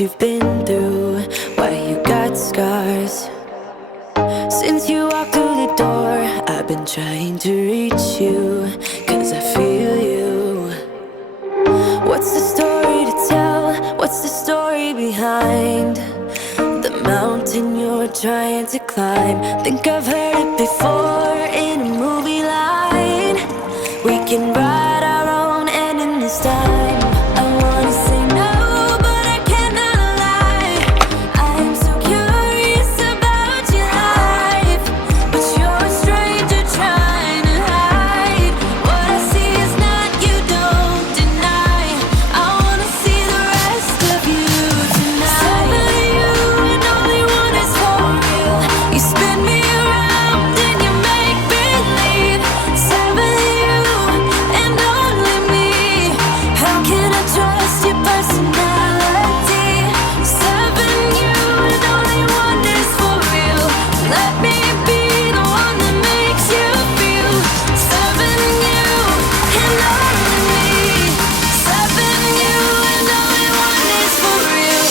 you've been through, why you got scars. Since you walked through the door, I've been trying to reach you, 'cause I feel you. What's the story to tell? What's the story behind the mountain you're trying to climb? Think I've heard it before in a movie line. We can write our own ending this time. I wanna say no, but I cannot lie. I'm so curious about your life, but you're a stranger trying to hide. What I see is not, you don't deny. I wanna see the rest of you tonight. Some of you and only one is for real. You spin me around and you make believe. Some of you and only me. How can I trust your personality? Seven, you and only one is for real. Let me be the one that makes you feel. Seven, you and only me. Seven, you and only one is for real.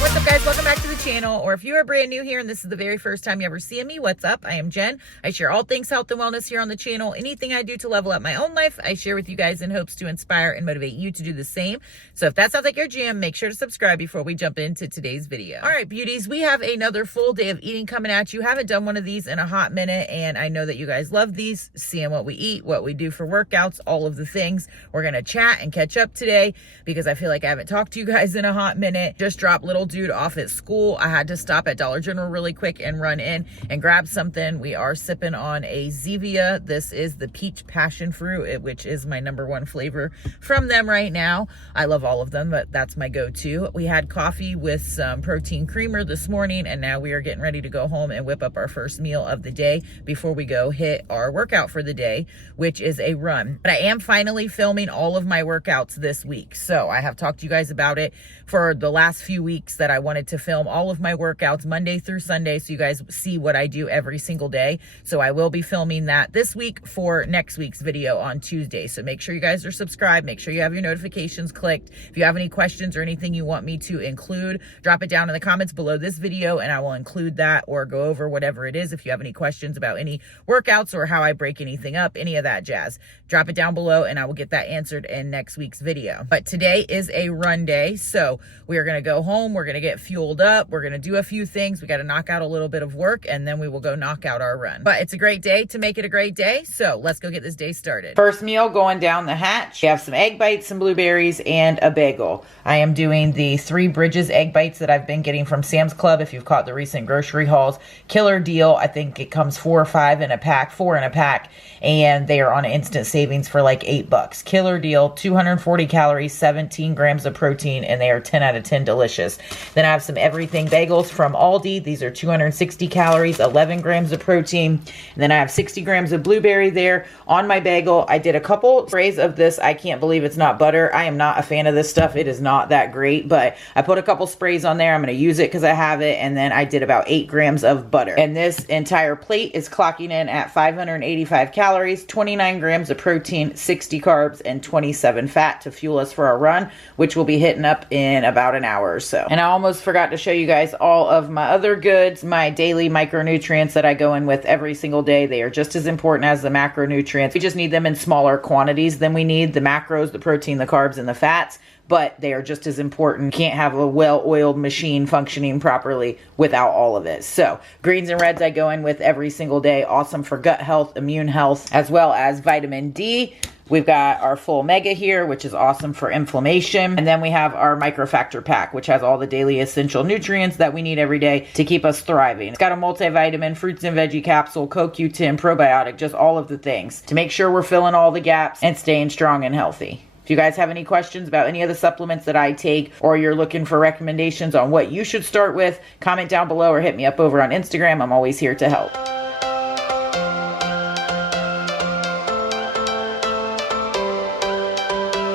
What's up, guys? Welcome back to the channel. Or if you are brand new here and this is the very first time you ever see me, what's up? I am Jen. I share all things health and wellness here on the channel. Anything I do to level up my own life, I share with you guys in hopes to inspire and motivate you to do the same. So if that sounds like your jam, make sure to subscribe before we jump into today's video. All right, beauties, we have another full day of eating coming at you. Haven't done one of these in a hot minute, and I know that you guys love these, seeing what we eat, what we do for workouts, all of the things. We're going to chat and catch up today because I feel like I haven't talked to you guys in a hot minute. Just dropped little dude off at school. I had to stop at Dollar General really quick and run in and grab something. We are sipping on a Zevia. This is the peach passion fruit, which is my #1 flavor from them right now. I love all of them, but that's my go-to. We had coffee with some protein creamer this morning, and now we are getting ready to go home and whip up our first meal of the day before we go hit our workout for the day, which is a run. But I am finally filming all of my workouts this week. So I have talked to you guys about it for the last few weeks that I wanted to film all of my workouts Monday through Sunday so you guys see what I do every single day. So I will be filming that this week for next week's video on Tuesday. So make sure you guys are subscribed. Make sure you have your notifications clicked. If you have any questions or anything you want me to include, drop it down in the comments below this video and I will include that or go over whatever it is. If you have any questions about any workouts or how I break anything up, any of that jazz, drop it down below and I will get that answered in next week's video. But today is a run day. So we are going to go home. We're going to get fueled up. We're going to do a few things. We got to knock out a little bit of work and then we will go knock out our run. But it's a great day to make it a great day. So let's go get this day started. First meal going down the hatch. We have some egg bites, some blueberries, and a bagel. I am doing the 3 Bridges egg bites that I've been getting from Sam's Club. If you've caught the recent grocery hauls, killer deal. I think it comes 4 or 5 in a pack, 4 in a pack, and they are on instant savings for like $8. Killer deal. 240 calories, 17 grams of protein, and they are 10 out of 10 delicious. Then I have some everything bagels from Aldi. These are 260 calories, 11 grams of protein. And then I have 60 grams of blueberry there on my bagel. I did a couple sprays of this. I can't believe it's not butter. I am not a fan of this stuff. It is not that great, but I put a couple sprays on there. I'm going to use it because I have it. And then I did about 8 grams of butter. And this entire plate is clocking in at 585 calories, 29 grams of protein, 60 carbs, and 27 fat to fuel us for our run, which will be hitting up in about an hour or so. And I almost forgot to show you guys all of my other goods, my daily micronutrients that I go in with every single day. They are just as important as the macronutrients. We just need them in smaller quantities than we need the macros, the protein, the carbs, and the fats, but they are just as important. Can't have a well-oiled machine functioning properly without all of it. So greens and reds I go in with every single day. Awesome for gut health, immune health, as well as vitamin D. We've got our full mega here, which is awesome for inflammation. And then we have our microfactor pack, which has all the daily essential nutrients that we need every day to keep us thriving. It's got a multivitamin, fruits and veggie capsule, CoQ10, probiotic, just all of the things to make sure we're filling all the gaps and staying strong and healthy. If you guys have any questions about any of the supplements that I take, or you're looking for recommendations on what you should start with, comment down below or hit me up over on Instagram. I'm always here to help.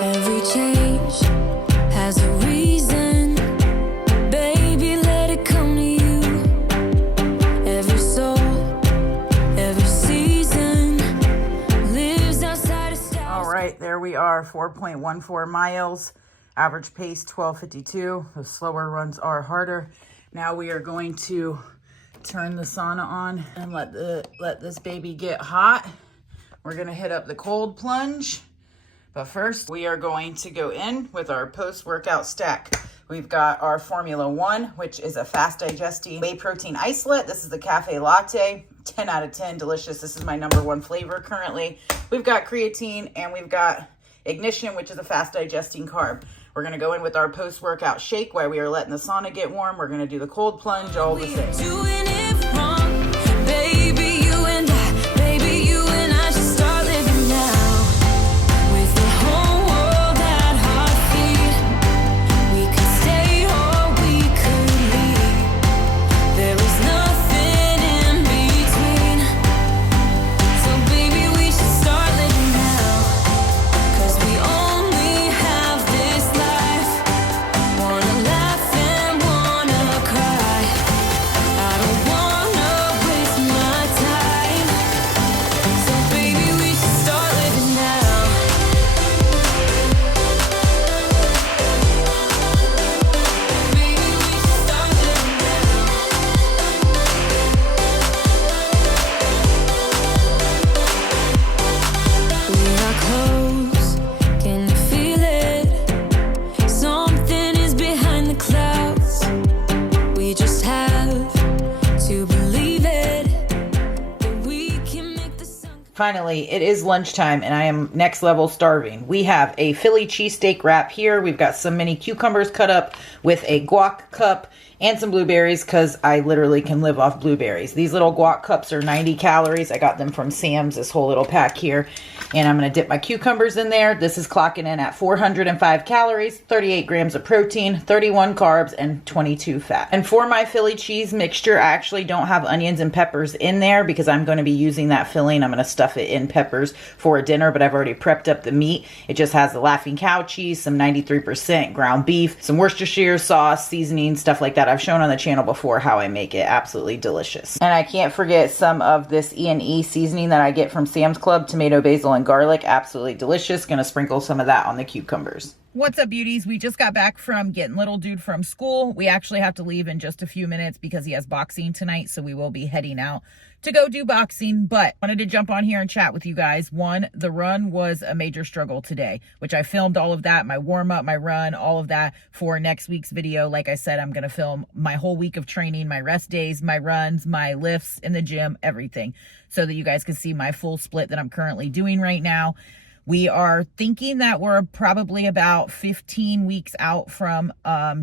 Every change has a reason, baby, let it come to you. Every soul, every season lives outside of stars. All right, there we are 4.14 miles, average pace 12:52. The slower runs are harder. Now we are going to turn the sauna on and let this baby get hot. We're gonna hit up the cold plunge. But first, we are going to go in with our post-workout stack. We've got our Formula 1, which is a fast-digesting whey protein isolate. This is the cafe latte, 10 out of 10, delicious. This is my #1 flavor currently. We've got creatine, and we've got ignition, which is a fast-digesting carb. We're gonna go in with our post-workout shake while we are letting the sauna get warm. We're gonna do the cold plunge, all the same. Doing it wrong, baby, you and I should start living now. With the whole world at our feet, we could stay or we could leave. There is nothing in between. So baby, we should start living now. 'Cause we only have this life. Wanna laugh and wanna cry. I don't wanna waste my time. So baby, we should start living now. Baby, we should start living now. We are close, can you feel it? Something is behind the clouds. We just have to believe it, that we can make the sun. Finally, it is lunchtime and I am next level starving. We have a Philly cheesesteak wrap here. We've got some mini cucumbers cut up with a guac cup and some blueberries because I literally can live off blueberries. These little guac cups are 90 calories. I got them from Sam's, this whole little pack here. And I'm going to dip my cucumbers in there. This is clocking in at 405 calories, 38 grams of protein, 31 carbs, and 22 fat. And for my Philly cheese mixture, I actually don't have onions and peppers in there because I'm going to be using that filling. I'm going to stuff it in peppers for a dinner, but I've already prepped up the meat. It just has the Laughing Cow cheese, some 93% ground beef, some Worcestershire sauce, seasoning, stuff like that. I've shown on the channel before how I make it. Absolutely delicious. And I can't forget some of this E&E seasoning that I get from Sam's Club, tomato, basil, and garlic. Absolutely delicious. Gonna sprinkle some of that on the cucumbers. What's up, beauties? We just got back from getting little dude from school. We actually have to leave in just a few minutes because he has boxing tonight, so we will be heading out to go do boxing, but wanted to jump on here and chat with you guys. One, the run was a major struggle today, which I filmed all of that, my warm-up, my run, all of that for next week's video. Like I said, I'm going to film my whole week of training, my rest days, my runs, my lifts in the gym, everything, so that you guys can see my full split that I'm currently doing right now. We are thinking that we're probably about 15 weeks out from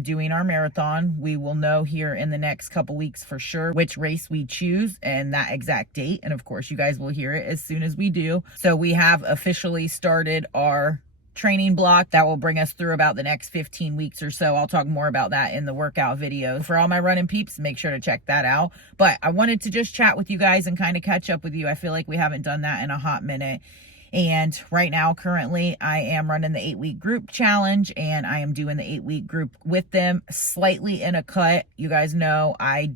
doing our marathon. We will know here in the next couple weeks for sure which race we choose and that exact date. And of course, you guys will hear it as soon as we do. So we have officially started our training block that will bring us through about the next 15 weeks or so. I'll talk more about that in the workout video. For all my running peeps, make sure to check that out. But I wanted to just chat with you guys and kind of catch up with you. I feel like we haven't done that in a hot minute. And right now, currently, I am running the 8-week group challenge, and I am doing the 8-week group with them slightly in a cut. You guys know I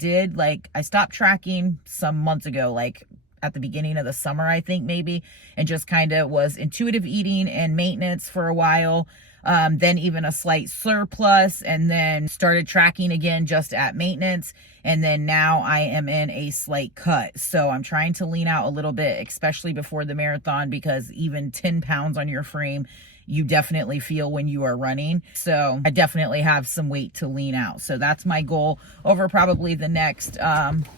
stopped tracking some months ago, like at the beginning of the summer, I think maybe, and just kind of was intuitive eating and maintenance for a while. Then even a slight surplus, and then started tracking again just at maintenance. And then now I am in a slight cut. So I'm trying to lean out a little bit, especially before the marathon, because even 10 pounds on your frame, you definitely feel when you are running. So I definitely have some weight to lean out. So that's my goal over probably the next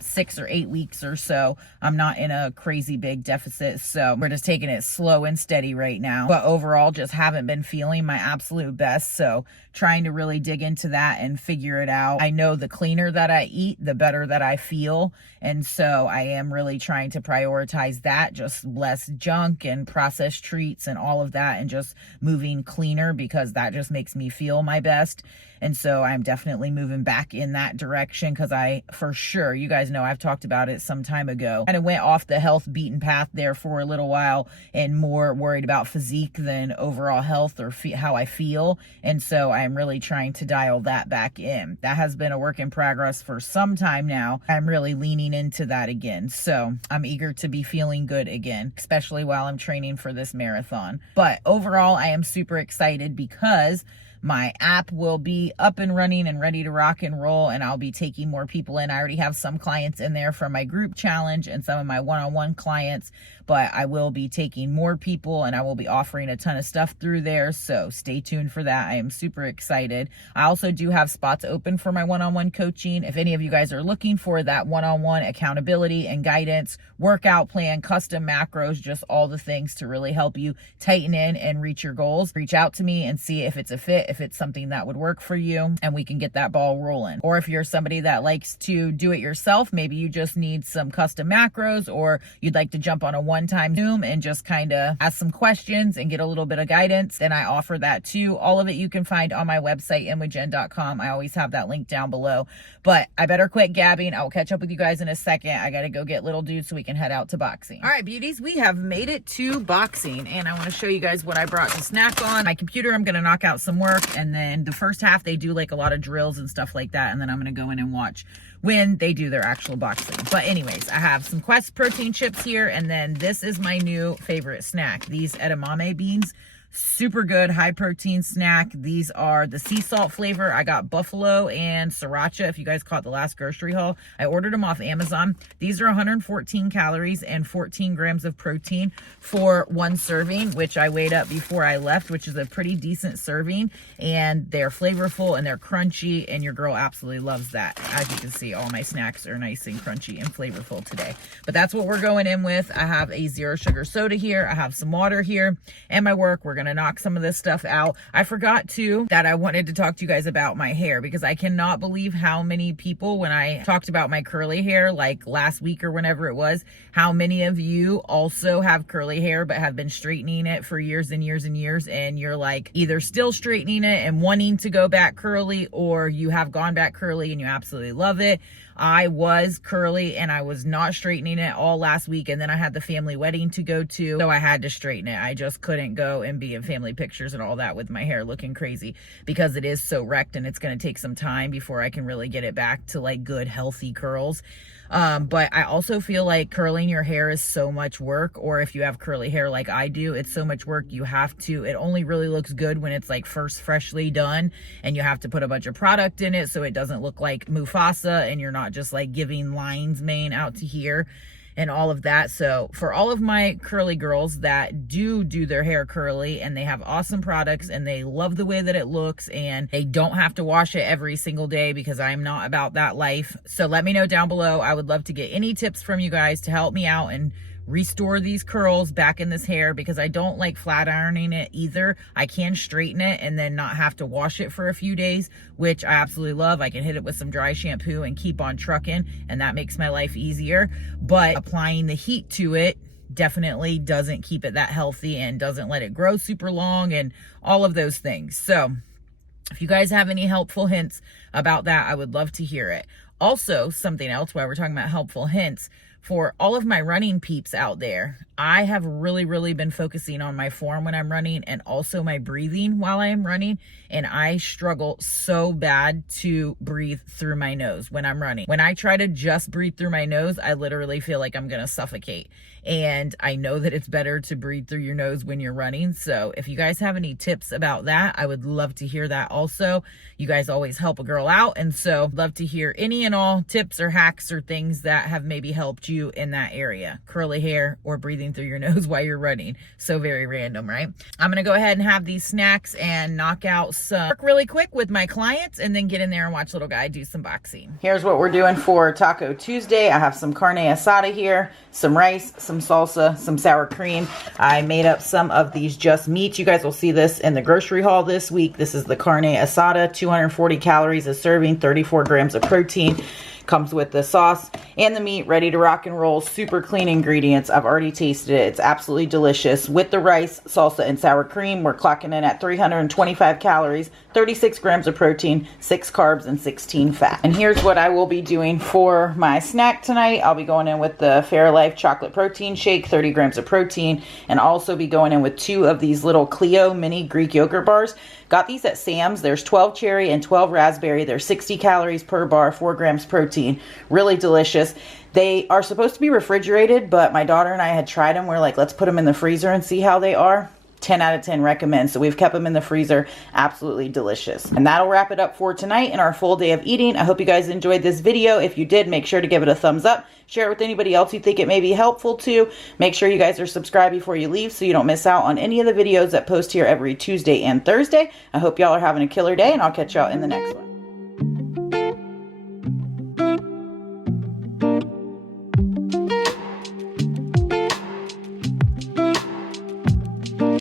6 or 8 weeks or so. I'm not in a crazy big deficit, so we're just taking it slow and steady right now. But overall, just haven't been feeling my absolute best. So trying to really dig into that and figure it out. I know the cleaner that I eat, the better that I feel. And so I am really trying to prioritize that, just less junk and processed treats and all of that, and just moving cleaner, because that just makes me feel my best. And so I'm definitely moving back in that direction, because for sure, you guys know I've talked about it some time ago, kind of went off the health beaten path there for a little while and more worried about physique than overall health or how I feel. And so I'm really trying to dial that back in. That has been a work in progress for some some time now, I'm really leaning into that again. So I'm eager to be feeling good again, especially while I'm training for this marathon. But overall, I am super excited because my app will be up and running and ready to rock and roll, and I'll be taking more people in. I already have some clients in there from my group challenge and some of my one-on-one clients, but I will be taking more people and I will be offering a ton of stuff through there. So stay tuned for that. I am super excited. I also do have spots open for my one-on-one coaching. If any of you guys are looking for that one-on-one accountability and guidance, workout plan, custom macros, just all the things to really help you tighten in and reach your goals, reach out to me and see if it's a fit, if it's something that would work for you, and we can get that ball rolling. Or if you're somebody that likes to do it yourself, maybe you just need some custom macros, or you'd like to jump on a one-time Zoom and just kind of ask some questions and get a little bit of guidance, then I offer that too. All of it you can find on my website, inwithjen.com. I always have that link down below. But I better quit gabbing. I'll catch up with you guys in a second. I got to go get little dude so we can head out to boxing. All right, beauties, we have made it to boxing, and I want to show you guys what I brought to snack on. My computer, I'm going to knock out some work, and then the first half they do like a lot of drills and stuff like that, and then I'm going to go in and watch when they do their actual boxing. But anyways, I have some Quest protein chips here, and then this is my new favorite snack, these edamame beans. Super good, high protein snack. These are the sea salt flavor. I got buffalo and sriracha. If you guys caught the last grocery haul, I ordered them off Amazon. These are 114 calories and 14 grams of protein for one serving, which I weighed up before I left, which is a pretty decent serving. And they're flavorful and they're crunchy, and your girl absolutely loves that. As you can see, all my snacks are nice and crunchy and flavorful today. But that's what we're going in with. I have a zero sugar soda here. I have some water here, and my work. We're going to knock some of this stuff out. I forgot too that I wanted to talk to you guys about my hair, because I cannot believe how many people, when I talked about my curly hair like last week or whenever it was, how many of you also have curly hair but have been straightening it for years and years and years, and you're like either still straightening it and wanting to go back curly, or you have gone back curly and you absolutely love it. I was curly and I was not straightening it all last week, and then I had the family wedding to go to, so I had to straighten it. I just couldn't go and be in family pictures and all that with my hair looking crazy, because it is so wrecked and it's going to take some time before I can really get it back to like good healthy curls. But I also feel like curling your hair is so much work, or if you have curly hair like I do, it's so much work. You have to, it only really looks good when it's like first freshly done, and you have to put a bunch of product in it so it doesn't look like Mufasa and you're not just like giving lion's mane out to here and all of that. So for all of my curly girls that do their hair curly and they have awesome products and they love the way that it looks and they don't have to wash it every single day, because I'm not about that life. So let me know down below. I would love to get any tips from you guys to help me out and restore these curls back in this hair, because I don't like flat ironing it either. I can straighten it and then not have to wash it for a few days, which I absolutely love. I can hit it with some dry shampoo and keep on trucking, and that makes my life easier. But applying the heat to it definitely doesn't keep it that healthy and doesn't let it grow super long and all of those things. So if you guys have any helpful hints about that, I would love to hear it. Also, something else while we're talking about helpful hints, for all of my running peeps out there, I have really been focusing on my form when I'm running, and also my breathing while I am running. And I struggle so bad to breathe through my nose when I'm running. When I try to just breathe through my nose, I literally feel like I'm gonna suffocate. And I know that it's better to breathe through your nose when you're running. So if you guys have any tips about that, I would love to hear that also. You guys always help a girl out, and so love to hear any and all tips or hacks or things that have maybe helped you in that area. Curly hair or breathing through your nose while you're running. So very random, right? I'm gonna go ahead and have these snacks and knock out some work really quick with my clients, and then get in there and watch little guy do some boxing. Here's what we're doing for Taco Tuesday. I have some carne asada here, some rice, some salsa, some sour cream. I made up some of these just meats. You guys will see this in the grocery haul this week. This is the carne asada, 240 calories a serving, 34 grams of protein. Comes with the sauce and the meat, ready to rock and roll. Super clean ingredients. I've already tasted it. It's absolutely delicious. With the rice, salsa, and sour cream, we're clocking in at 325 calories, 36 grams of protein, 6 carbs, and 16 fat. And here's what I will be doing for my snack tonight. I'll be going in with the Fairlife chocolate protein shake, 30 grams of protein, and also be going in with 2 of these little Clio mini Greek yogurt bars. Got these at Sam's. There's 12 cherry and 12 raspberry. They're 60 calories per bar, 4 grams protein. protein. Really delicious. They are supposed to be refrigerated, but my daughter and I had tried them. We're like, let's put them in the freezer and see how they are. 10 out of 10 recommend. So we've kept them in the freezer. Absolutely delicious. And that'll wrap it up for tonight and our full day of eating. I hope you guys enjoyed this video. If you did, make sure to give it a thumbs up. Share it with anybody else you think it may be helpful to. Make sure you guys are subscribed before you leave so you don't miss out on any of the videos that post here every Tuesday and Thursday. I hope y'all are having a killer day, and I'll catch y'all in the next one.